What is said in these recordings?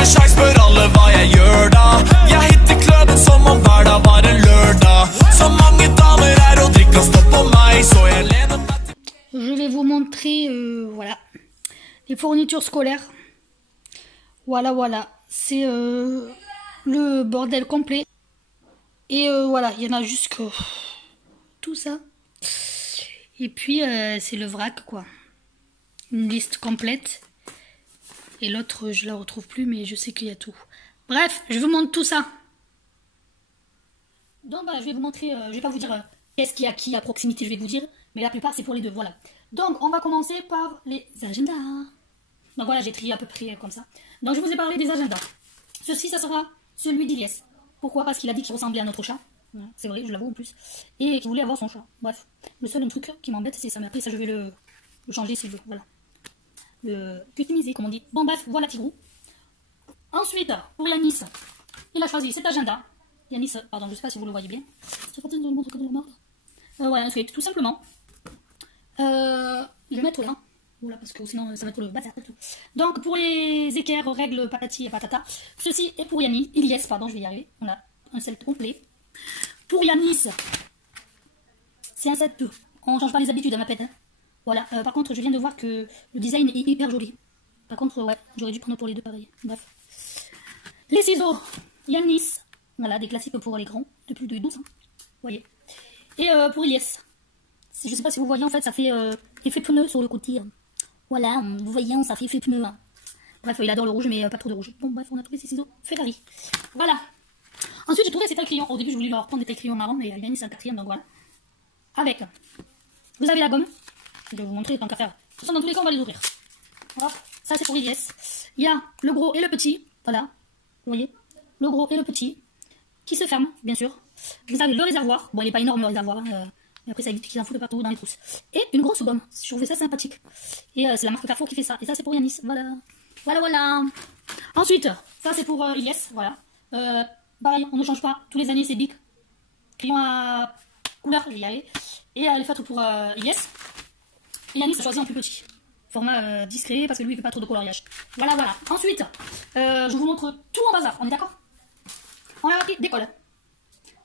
med sjekk, spør alle hva jeg gjør da. Jeg hitter klubben som om hver dag var en lørdag. Så mange damer her og drikker stopp på meg, så jeg lener meg til. Je vais vous montrer, voilà, les fournitures scolaires. Voilà, voilà, c'est le bordel complet. Et voilà, il y en a jusque tout ça. Et puis, c'est le vrac, quoi. Une liste complète. Et l'autre, je la retrouve plus, mais je sais qu'il y a tout. Bref, je vous montre tout ça. Donc, bah, je vais vous montrer, je vais pas vous dire qu'est-ce qu'il y a qui à proximité, je vais vous dire. Mais la plupart, c'est pour les deux, voilà. Donc, on va commencer par les agendas. Donc voilà, j'ai trié à peu près comme ça. Donc, je vous ai parlé des agendas. Ceci, ça sera celui d'Iliès. Pourquoi? Parce qu'il a dit qu'il ressemblait à notre chat. C'est vrai, je l'avoue en plus. Et qu'il voulait avoir son chat. Bref, le seul truc qui m'embête, c'est ça. Mais après, ça, je vais le changer s'il veut. Voilà. Le customiser, comme on dit. Bon, bref, voilà Tigrou. Ensuite, pour Yanis, il a choisi cet agenda. Yanis, pardon, je sais pas si vous le voyez bien. Voilà, ensuite, tout simplement, le mettre là. Voilà, parce que sinon, ça va être le bazar et tout. Donc, pour les équerres, règles, patati et patata, ceci est pour Yanis. Iliès, pardon, je vais y arriver. On a un set complet. Pour Yanis, c'est un set 2. On change pas les habitudes à ma pète. Hein. Voilà, par contre, je viens de voir que le design est hyper joli. Par contre, ouais, j'aurais dû prendre pour les deux pareil. Bref. Les ciseaux, Yanis. Voilà, des classiques pour les grands, de plus de 12 ans. Vous voyez. Et pour Iliès, je sais pas si vous voyez, en fait, ça fait effet pneu sur le côté. Voilà, vous voyez, ça fait effet pneu. Hein. Bref, il adore le rouge, mais pas trop de rouge. Bon, bref, on a trouvé ces ciseaux Ferrari. Voilà. Ensuite, j'ai trouvé ces tailles crayons. Au début, je voulais leur prendre des tailles crayons marron, mais Yanis, c'est un quatrième, donc voilà. Avec, vous avez la gomme. Je vais vous montrer tant qu'à faire. De toute façon, dans tous les cas, on va les ouvrir. Voilà. Ça, c'est pour Iliès. Il y a le gros et le petit. Voilà. Vous voyez, le gros et le petit. Qui se ferment, bien sûr. Vous avez le réservoir. Bon, il n'est pas énorme le réservoir. Hein, mais après, ça évite qu'ils en foutent partout dans les trousses. Et une grosse gomme. Je trouvais ça sympathique. Et c'est la marque Carrefour qui fait ça. Et ça, c'est pour Yanis. Voilà. Voilà, voilà. Ensuite, ça, c'est pour Iliès. Voilà. Pareil, on ne change pas. Tous les années, c'est Bic. Crayon à couleur, je vais y aller. Et elle est faite pour Iliès. Et Yanis a choisi en plus petit. Format discret, parce que lui, il ne fait pas trop de coloriage. Voilà, voilà. Ensuite, je vous montre tout en bazar. On est d'accord? On a pris des cols.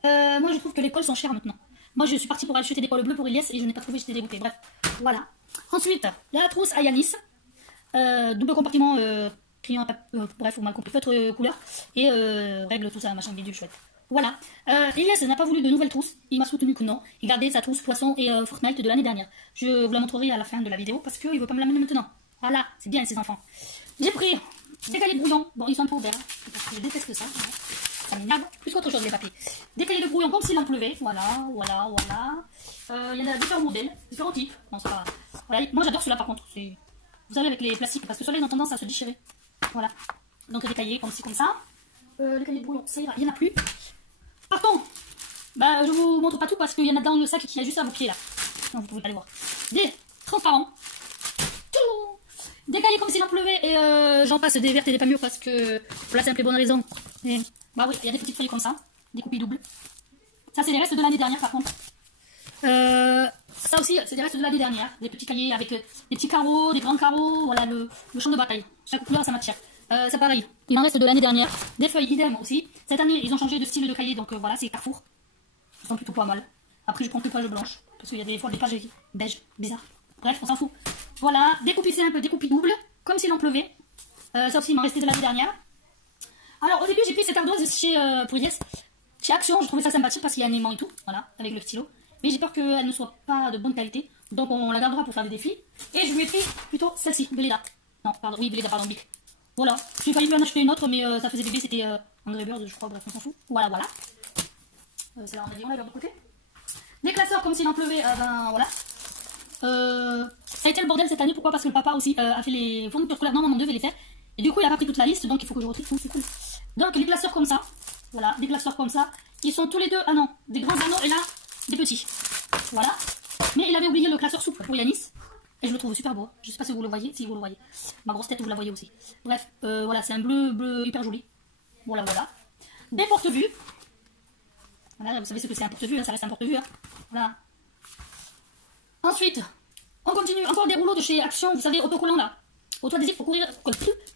Moi, je trouve que les cols sont chers maintenant. Moi, je suis partie pour acheter des cols bleus pour Iliès et je n'ai pas trouvé, j'étais dégoûtée. Bref, voilà. Ensuite, il y a la trousse à Yanis. Double compartiment, crayon, bref, vous m'avez compris, feutre couleur. Et règle, tout ça, machin, bidule, chouette. Voilà. Iliès n'a pas voulu de nouvelles trousses. Il m'a soutenu que non. Il gardait sa trousse poisson et Fortnite de l'année dernière. Je vous la montrerai à la fin de la vidéo parce qu'il ne veut pas me l'amener maintenant. Voilà, c'est bien, ces enfants. J'ai pris des cahiers de brouillon. Bon, ils sont un peu ouverts. Parce que je déteste ça. Ça m'énerve plus qu'autre chose, les papiers. Des cahiers de brouillon comme s'il en pleuvait. Voilà, voilà, voilà. Il y en a différents modèles, différents types. Bon, c'est pas... Voilà. Moi, j'adore ceux-là, par contre. Vous savez, avec les plastiques, parce que ceux-là, ils ont tendance à se déchirer. Voilà. Donc, il y a des cahiers comme ci, comme ça. Les cahiers de brouillon, ça ira. Il n'y en a plus. Par contre, bah, je vous montre pas tout parce qu'il y en a dans le sac qui est juste à vos pieds, là. Donc, vous pouvez pas les voir. Des transparents. Des cahiers comme s'il en pleuvait et j'en passe des vertes et des pas mûres parce que pour la simple et bonne raison. Et, bah oui, il y a des petites feuilles comme ça, des copies doubles. Ça, c'est les restes de l'année dernière par contre. Ça aussi, c'est des restes de l'année dernière. Des petits cahiers avec des petits carreaux, des grands carreaux. Voilà le champ de bataille. Chaque couleur a sa matière. C'est pareil, il en reste de l'année dernière. Des feuilles idem aussi. Cette année, ils ont changé de style de cahier, donc voilà, c'est Carrefour. Ils sont plutôt pas mal. Après, je prends que pages blanches parce qu'il y a des fois des pages beige, bizarre. Bref, on s'en fout. Voilà, des copies simples, des copies doubles, comme s'il en pleuvait. Ça aussi, il m'en restait de l'année dernière. Alors, au début, j'ai pris cette ardoise chez pour Iliès. Chez Action, je trouvais ça sympathique parce qu'il y a un aimant et tout. Voilà, avec le stylo. Mais j'ai peur qu'elle ne soit pas de bonne qualité. Donc, on la gardera pour faire des défis. Et je lui ai pris plutôt celle-ci, Beleda. Non, pardon, oui, Beleda, pardon, Bic. Voilà, j'ai failli lui en acheter une autre, mais ça faisait bébé, c'était Angry Birds, je crois, bref, on s'en fout. Voilà, voilà. C'est là, on a dit, on l'a de côté. Des classeurs comme s'il en pleuvait, ben voilà. Ça a été le bordel cette année, pourquoi? Parce que le papa aussi a fait les fournitures scolaires, non, on devait les faire. Et du coup, il a pas pris toute la liste, donc il faut que je retrouve tout, c'est cool. Donc, les classeurs comme ça, voilà, des classeurs comme ça, ils sont tous les deux, ah non, des grands anneaux et là, des petits. Voilà. Mais il avait oublié le classeur souple pour Yanis. Et je le trouve super beau. Je sais pas si vous le voyez, si vous le voyez. Ma grosse tête, vous la voyez aussi. Bref, voilà, c'est un bleu hyper joli. Voilà, voilà. Des porte-vues. Voilà, vous savez ce que c'est un porte-vue, hein, ça reste un porte-vue. Hein. Voilà. Ensuite, on continue. Encore des rouleaux de chez Action, vous savez, autocollants là. Auto-adhésif pour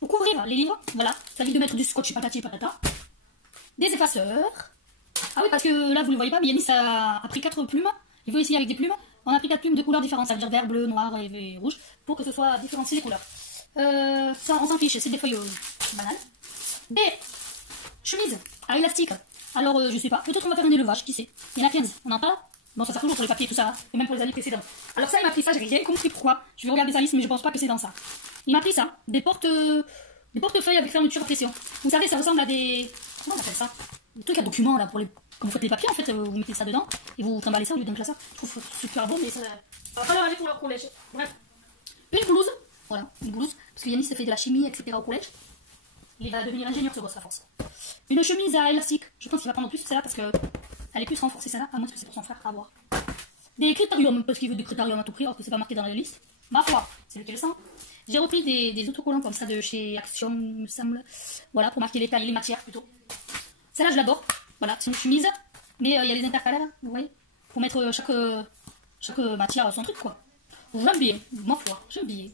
couvrir les livres. Voilà, ça évite de mettre du scotch patati patata. Des effaceurs. Ah oui, parce que là, vous ne le voyez pas, mais Yanis a pris 4 plumes. Il veut essayer avec des plumes. On a pris 4 plumes de couleurs différentes, ça veut dire vert, bleu, noir et rouge, pour que ce soit différencié les couleurs. Ça, on s'en fiche, c'est des feuilles banales. Des chemises à élastique. Alors, je sais pas, peut-être qu'on va faire un élevage, qui sait. Il y en a 15, on en parle. Bon, ça sert toujours pour les papiers et tout ça, et même pour les années précédentes. Alors ça, il m'a pris ça, j'ai rien compris pourquoi. Je vais regarder sa liste, mais je pense pas que c'est dans ça. Il m'a pris ça, des portefeuilles avec fermeture à pression. Vous savez, ça ressemble à des... Comment on appelle ça? Des trucs à documents, là, pour les... Quand vous faites les papiers, en fait, vous mettez ça dedans, et vous trimballez ça au lieu d'un classeur. Je trouve super beau, mais ça va pas leur aller pour leur collège. Bref. Une blouse, voilà, une blouse, parce que Yanis fait de la chimie, etc. au collège. Il va devenir ingénieur, ce gosse, à force. Une chemise à élastique, je pense qu'il va prendre plus celle-là, parce que elle est plus renforcée, celle-là, à moins que c'est pour son frère, à voir. Des critériums, parce qu'il veut des critériums à tout prix, alors que c'est pas marqué dans la liste. Ma foi, c'est lequel ça. J'ai repris des autocollants comme ça de chez Action, il me semble. Voilà, pour marquer les matières plutôt. Celle-là, je l'adore. Voilà, c'est une chemise, mais il y a les intercalaires, vous voyez, pour mettre chaque matière son truc, quoi. J'aime bien, ma foi, j'aime bien.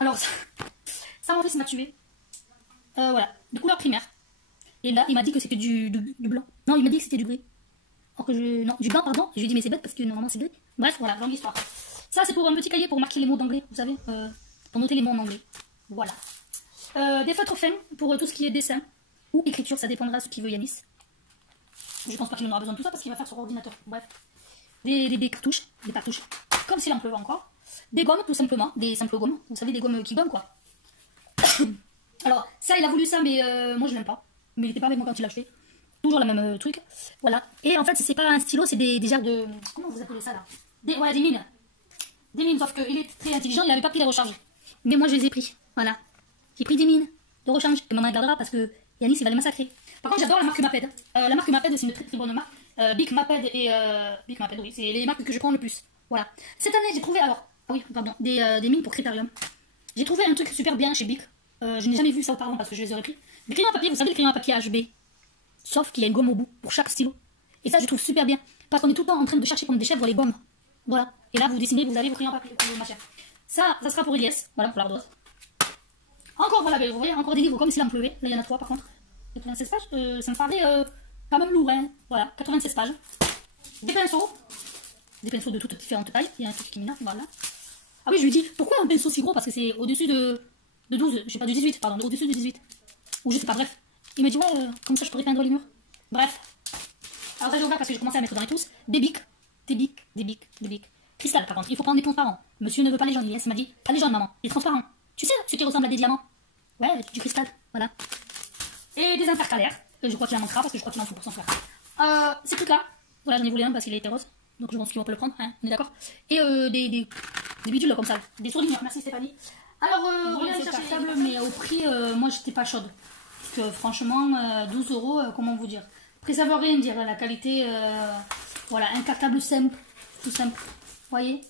Alors, ça mon fils m'a tué. Voilà, de couleur primaire. Et là, il m'a dit que c'était du blanc. Non, il m'a dit que c'était du gris. Alors que non, du blanc, pardon. Et je lui ai dit, mais c'est bête parce que normalement c'est gris. Bref, voilà, longue histoire. Ça, c'est pour un petit cahier pour marquer les mots d'anglais, vous savez, pour noter les mots en anglais. Voilà. Des feutres fins pour tout ce qui est dessin ou écriture, ça dépendra de ce qu'il veut Yanis. Je pense pas qu'il en aura besoin de tout ça parce qu'il va faire sur ordinateur. Bref. Des cartouches, comme s'il en pleuvait encore. Des gommes, tout simplement, des simples gommes. Vous savez, des gommes qui gomment, quoi. Alors, ça, il a voulu ça, mais moi, je l'aime pas. Mais il était pas avec moi quand il l'a acheté. Toujours le même truc. Voilà. Et en fait, c'est pas un stylo, c'est des genres de... Comment vous appelez ça, là? Voilà, des mines. Des mines, sauf qu'il est très intelligent, il avait pas pris les recharges. Mais moi, je les ai pris. Voilà. J'ai pris des mines de rechange. Et maman, elle gardera parce que Yanis, il va les massacrer. Par contre, j'adore la marque Maped. La marque Maped, c'est une très très bonne marque. Bic, Maped et... Bic, Maped, oui, c'est les marques que je prends le plus. Voilà. Cette année, j'ai trouvé, alors... Ah oui, pardon, des mines pour Critérium. J'ai trouvé un truc super bien chez Bic. Je n'ai jamais vu ça auparavant parce que je les aurais pris. Des crayons à papier, vous savez, les crayons à papier HB. Sauf qu'il y a une gomme au bout pour chaque stylo. Et ça, je trouve super bien. Parce qu'on est tout le temps en train de chercher comme des chèvres les gommes. Voilà. Et là, vous dessinez, vous avez vos crayons à papier, vos matières. Ça sera pour Elias. Voilà, pour l'ardoise. Encore, voilà, vous voyez, encore des livres comme s'il en pleuvait. Là, il y en a 3 par contre. 96 pages. Ça me paraît quand même lourd, hein. Voilà, 96 pages. Des pinceaux. Des pinceaux de toutes différentes tailles. Il y a un truc qui m'énerve, voilà. Ah oui, je lui dis, pourquoi un pinceau si gros? Parce que c'est au-dessus de 12, je sais pas, du 18, pardon, au-dessus du 18. Ou je sais pas, bref. Il me dit, ouais, comme ça je pourrais peindre les murs. Bref. Alors ça j'ai ouvert parce que je commençais à mettre dans les tous. Des bics. Cristal par contre, il faut prendre des transparents. Monsieur ne veut pas les jaunes, il m'a dit, pas les jaunes maman, les transparents. Tu sais, ceux qui ressemblent à des diamants. Ouais, du cristal, voilà. Et des intercalaires. Je crois qu'il en manquera parce que je crois qu'il en faut pour son frère. Ces trucs-là. Voilà, j'en ai voulu un parce qu'il était rose. Donc je pense qu'ils vont pas le prendre, hein, on est d'accord. Et des bidules comme ça. Des surligneurs, merci Stéphanie. Alors, on vient chercher table, mais au prix, moi j'étais pas chaude. Parce que franchement, 12 €, comment vous dire. Après, ça veut rien dire, la qualité, voilà, un cartable simple, tout simple. Vous voyez?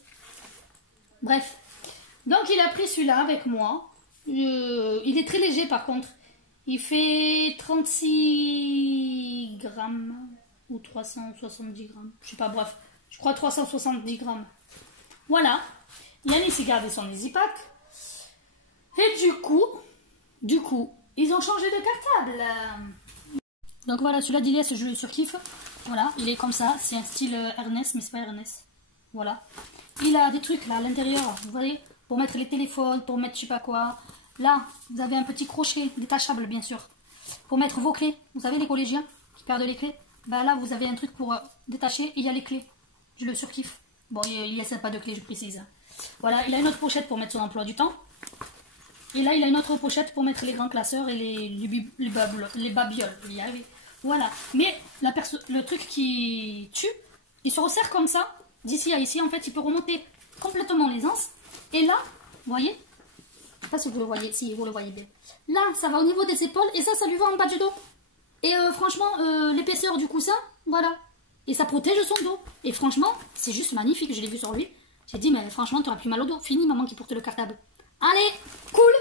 Bref. Donc, il a pris celui-là avec moi. Il est très léger par contre. Il fait 36 grammes ou 370 grammes. Je sais pas, bref. Je crois 370 grammes. Voilà. Yannis s'est gardé son Easy Pack. Et du coup, ils ont changé de cartable. Donc voilà, celui-là d'Ilias, je le surkiffe. Voilà, il est comme ça. C'est un style Ernest, mais c'est pas Ernest. Voilà. Il a des trucs là à l'intérieur, vous voyez, pour mettre les téléphones, pour mettre je sais pas quoi. Là, vous avez un petit crochet détachable, bien sûr, pour mettre vos clés. Vous savez, les collégiens qui perdent les clés. Bah là, vous avez un truc pour détacher et il y a les clés. Je le surkiffe. Bon, il n'y a pas de clés, je précise. Voilà, il a une autre pochette pour mettre son emploi du temps. Et là, il a une autre pochette pour mettre les grands classeurs et les babioles. Il y arrive. Voilà. Mais le truc qui tue, il se resserre comme ça. D'ici à ici, en fait, il peut remonter complètement les anses. Et là, vous voyez? Je sais pas si vous le voyez. Si, vous le voyez bien. Là, ça va au niveau des épaules. Et ça lui va en bas du dos. Et franchement, l'épaisseur du coussin, voilà. Et ça protège son dos. Et franchement, c'est juste magnifique. Je l'ai vu sur lui. J'ai dit, mais franchement, tu n'auras plus mal au dos. Fini, maman qui porte le cartable. Allez, cool.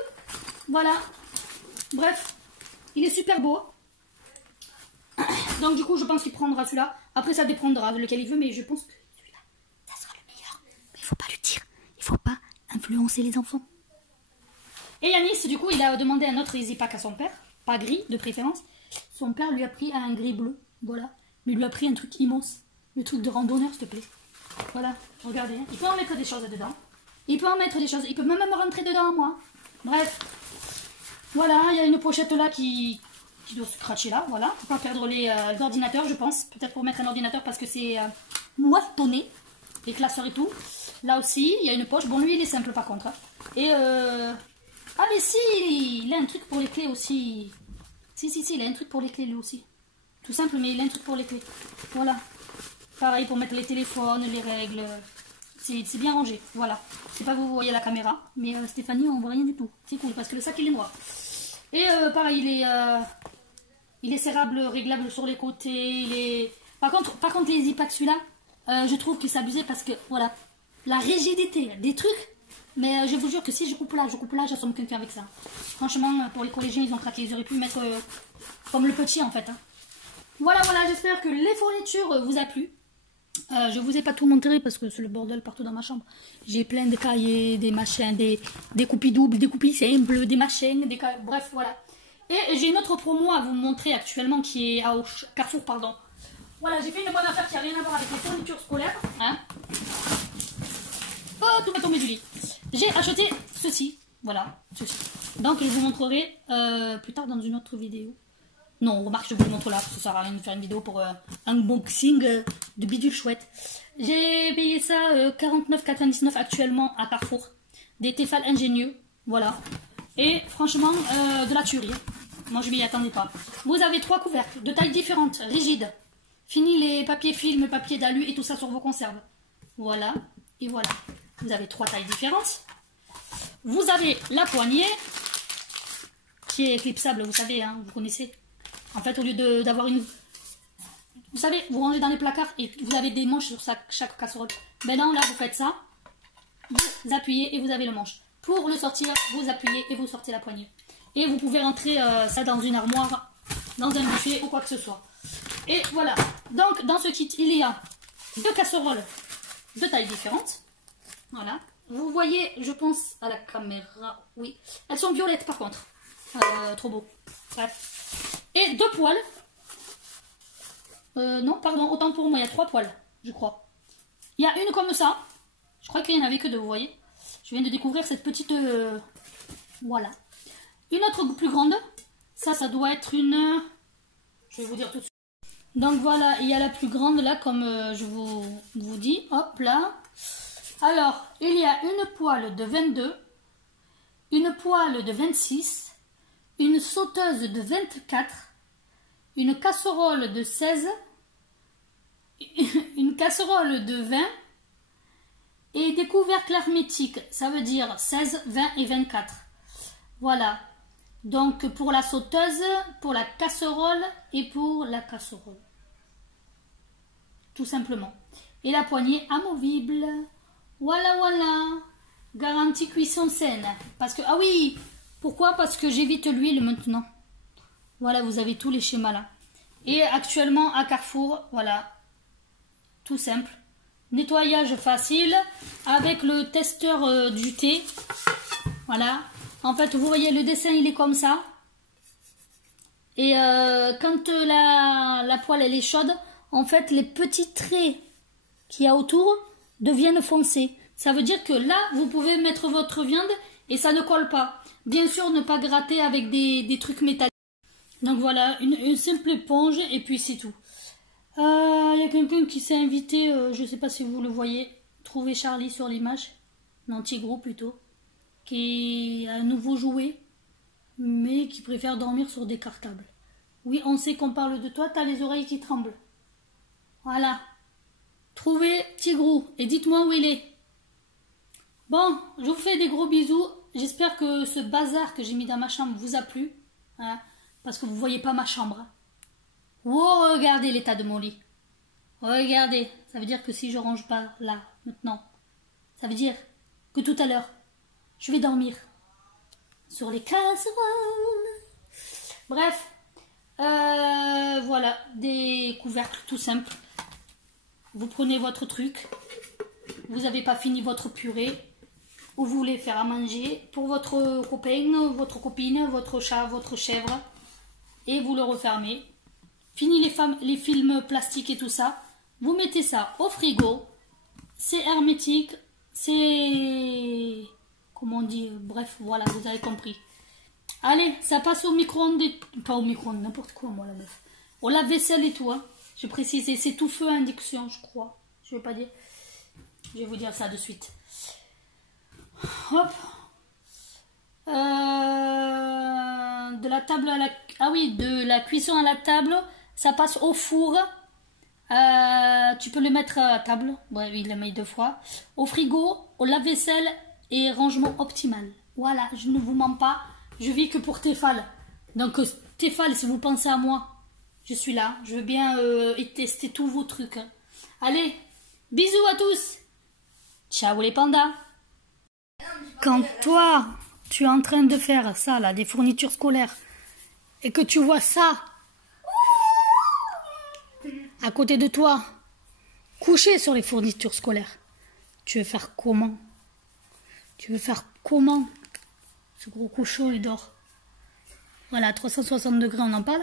Voilà. Bref, il est super beau. Donc du coup, je pense qu'il prendra celui-là. Après, ça dépendra de lequel il veut, mais je pense que celui-là, ça sera le meilleur. Mais il faut pas le dire. Il faut pas influencer les enfants. Et Yanis, du coup, il a demandé un autre Easy Pack à son père, pas gris de préférence. Son père lui a pris un gris bleu, voilà. Mais il lui a pris un truc immense, le truc de randonneur, s'il te plaît. Voilà, regardez, hein. Il peut en mettre des choses dedans. Il peut en mettre des choses, il peut même rentrer dedans, moi. Bref, voilà, il y a une pochette là qui doit se cracher là, voilà. Pour pas perdre les ordinateurs, je pense. Peut-être pour mettre un ordinateur parce que c'est moitonné, les classeurs et tout. Là aussi, il y a une poche. Bon, lui, il est simple par contre. Hein. Et ah, mais si, il a un truc pour les clés aussi. Si, il a un truc pour les clés lui aussi. Tout simple, mais il a un truc pour les clés. Voilà. Pareil pour mettre les téléphones, les règles. C'est bien rangé. Voilà. Je sais pas vous voyez la caméra, mais Stéphanie, on voit rien du tout. C'est cool parce que le sac il est noir. Et pareil, il est serrable, réglable sur les côtés. Par contre les Easy Pack celui-là, je trouve qu'il s'abusait parce que voilà, la rigidité des trucs. Mais je vous jure que si je coupe là, j'assomme quelqu'un avec ça. Franchement, pour les collégiens, ils ont craqué. Ils auraient pu mettre comme le petit en fait. Hein. Voilà, j'espère que les fournitures vous a plu. Je vous ai pas tout montré parce que c'est le bordel partout dans ma chambre. J'ai plein de cahiers, des machins, des copies doubles, des copies simples, des machins, bref, voilà. Et j'ai une autre promo à vous montrer actuellement qui est à Carrefour, pardon. Voilà, j'ai fait une bonne affaire qui n'a rien à voir avec les fournitures scolaires. Hein. Oh, tout va tomber du lit. J'ai acheté ceci, voilà, ceci. Donc je vous montrerai plus tard dans une autre vidéo. Non, remarque, je vous le montre là, parce que ça sert à rien de faire une vidéo pour un unboxing de bidule chouette. J'ai payé ça 49,99 actuellement à Carrefour. Des Tefal ingénieux, voilà. Et franchement, de la tuerie. Moi, je m'y attendais pas. Vous avez 3 couvercles de tailles différentes, rigides. Fini les papiers film, papier d'alu et tout ça sur vos conserves. Voilà, et voilà. Vous avez 3 tailles différentes. Vous avez la poignée, qui est éclipsable, vous savez, hein, vous connaissez. En fait, au lieu d'avoir une... Vous savez, vous rangez dans les placards et vous avez des manches sur chaque casserole. Ben non, là, vous faites ça. Vous appuyez et vous avez le manche. Pour le sortir, vous appuyez et vous sortez la poignée. Et vous pouvez rentrer ça dans une armoire, dans un buffet ou quoi que ce soit. Et voilà. Donc, dans ce kit, il y a 2 casseroles de tailles différentes. Voilà. Vous voyez, je pense, à la caméra. Oui. Elles sont violettes, par contre. Trop beau. Bref. Et 2 poêles. Non, pardon, autant pour moi, il y a 3 poêles, je crois. Il y a une comme ça. Je crois qu'il n'y en avait que 2, vous voyez. Je viens de découvrir cette petite... voilà. Une autre plus grande. Ça doit être une... Je vais vous dire tout de suite. Donc voilà, il y a la plus grande là, comme je vous dis. Hop là. Alors, il y a une poêle de 22. Une poêle de 26. Une sauteuse de 24, une casserole de 16, une casserole de 20 et des couvercles hermétiques, ça veut dire 16, 20 et 24. Voilà, donc pour la sauteuse, pour la casserole et pour la casserole. Tout simplement. Et la poignée amovible. Voilà. Garantie cuisson saine. Parce que, ah oui, pourquoi? Parce que j'évite l'huile maintenant. Voilà, vous avez tous les schémas là. Et actuellement à Carrefour, voilà, tout simple. Nettoyage facile avec le testeur du thé. Voilà. En fait, vous voyez, le dessin, il est comme ça. Et quand la poêle, elle est chaude, en fait, les petits traits qu'il y a autour deviennent foncés. Ça veut dire que là, vous pouvez mettre votre viande et ça ne colle pas. Bien sûr, ne pas gratter avec des trucs métalliques. Donc voilà, une simple éponge et puis c'est tout. Il y a quelqu'un qui s'est invité, je ne sais pas si vous le voyez, trouver Charlie sur l'image, non, Tigrou plutôt, qui a un nouveau jouet, mais qui préfère dormir sur des cartables. Oui, on sait qu'on parle de toi, t'as les oreilles qui tremblent. Voilà. Trouvez Tigrou et dites-moi où il est. Bon, je vous fais des gros bisous. J'espère que ce bazar que j'ai mis dans ma chambre vous a plu. Hein, parce que vous ne voyez pas ma chambre. Hein. Oh, regardez l'état de mon lit. Regardez. Ça veut dire que si je ne range pas là, maintenant, ça veut dire que tout à l'heure, je vais dormir sur les casseroles. Bref. Voilà. Des couvercles tout simples. Vous prenez votre truc. Vous n'avez pas fini votre purée. où vous voulez faire à manger pour votre copain, votre copine, votre chat, votre chèvre. Et vous le refermez. Fini les films plastiques et tout ça. Vous mettez ça au frigo. C'est hermétique. C'est... Comment on dit? Bref, voilà, vous avez compris. Allez, ça passe au micro-ondes. Pas au micro-ondes, n'importe quoi, moi, la meuf. Au lave-vaisselle et tout, hein. Je précise, c'est tout feu induction, je crois. Je vais pas dire. Je vais vous dire ça de suite. Hop. De la table à la... Ah oui, de la cuisson à la table, ça passe au four. Tu peux le mettre à table. Ouais, il l'a mis 2 fois. Au frigo, au lave-vaisselle et rangement optimal. Voilà, je ne vous mens pas. Je vis que pour Tefal. Donc, Tefal, si vous pensez à moi, je suis là. Je veux bien tester tous vos trucs. Allez, bisous à tous. Ciao les pandas. Quand toi, tu es en train de faire ça, là, des fournitures scolaires, et que tu vois ça à côté de toi, couché sur les fournitures scolaires, tu veux faire comment? Tu veux faire comment? Ce gros cochon, il dort. Voilà, 360 degrés, on en parle.